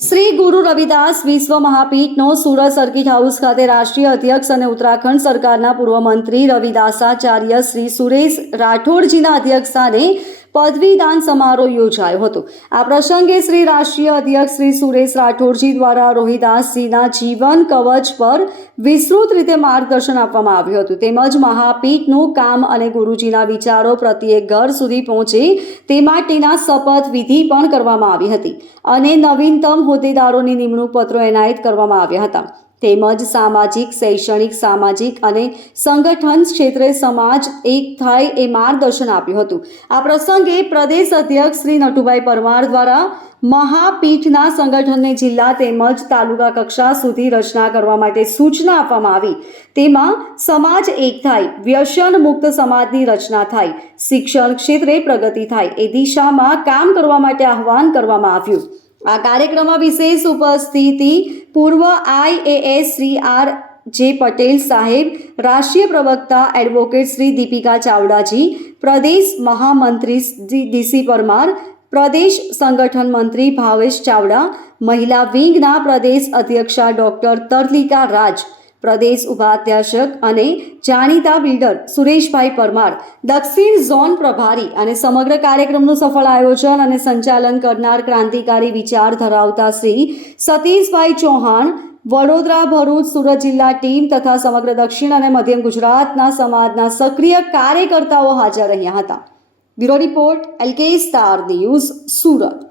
શ્રી ગુરુ રવિદાસ વિશ્વ મહાપીઠનો Surat circuit house ખાતે રાષ્ટ્રીય અધ્યક્ષ અને ઉત્તરાખંડ સરકારના પૂર્વ મંત્રી રવિદાસાચાર્ય શ્રી સુરેશ રાઠોડજીના અધ્યક્ષસ્થાને પદવીદાન સમારોહ યોજાયો હતો। આ પ્રસંગે શ્રી રાષ્ટ્રીય અધ્યક્ષ શ્રી સુરેશ રાઠોડજી દ્વારા રોહિદાસજીના જીવન કવચ પર વિસ્તૃત રીતે માર્ગદર્શન આપવામાં આવ્યું હતું, તેમજ મહાપીઠનું કામ અને ગુરુજીના વિચારો પ્રત્યેક ઘર સુધી પહોંચે તે માટેના શપથ વિધિ પણ કરવામાં આવી હતી અને નવીનતમ હોદ્દેદારોની નિમણૂક પત્રો એનાયત કરવામાં આવ્યા હતા, તેમજ સામાજિક, શૈક્ષણિક, સામાજિક અને સંગઠન ક્ષેત્રે સમાજ એક થાય એ માર્ગદર્શન આપ્યું હતું। આ પ્રસંગે પ્રદેશ અધ્યક્ષ શ્રી નટુભાઈ પરમાર દ્વારા મહાપીઠના સંગઠનને જિલ્લા તેમજ તાલુકા કક્ષા સુધી રચના કરવા માટે સૂચના આપવામાં આવી। તેમાં સમાજ એક થાય, વ્યસન મુક્ત સમાજની રચના થાય, શિક્ષણ ક્ષેત્રે પ્રગતિ થાય એ દિશામાં કામ કરવા માટે આહ્વાન કરવામાં આવ્યું। આ કાર્યક્રમમાં વિશેષ ઉપસ્થિતિ પૂર્વ IAS શ્રી R.J. પટેલ સાહેબ, રાષ્ટ્રીય પ્રવક્તા એડવોકેટ શ્રી દીપિકા ચાવડાજી, પ્રદેશ મહામંત્રી શ્રી DC પરમાર, પ્રદેશ સંગઠન મંત્રી ભાવેશ ચાવડા, મહિલા વિંગના પ્રદેશ અધ્યક્ષા ડોક્ટર તરલિકા રાજ, પ્રદેશ ઉપાધ્યક્ષક અને જાણીતા બિલ્ડર સુરેશભાઈ પરમાર, દક્ષિણ ઝોન પ્રભારી અને સમગ્ર કાર્યક્રમનું સફળ આયોજન અને સંચાલન કરનાર ક્રાંતિકારી વિચાર ધરાવતા શ્રી સતીશભાઈ ચૌહાણ, વડોદરા, ભરૂચ, સુરત જિલ્લા ટીમ તથા સમગ્ર દક્ષિણ અને મધ્યમ ગુજરાતના સમાજના સક્રિય કાર્યકર્તાઓ હાજર રહ્યા હતા। Bureau report LK star news, Surat.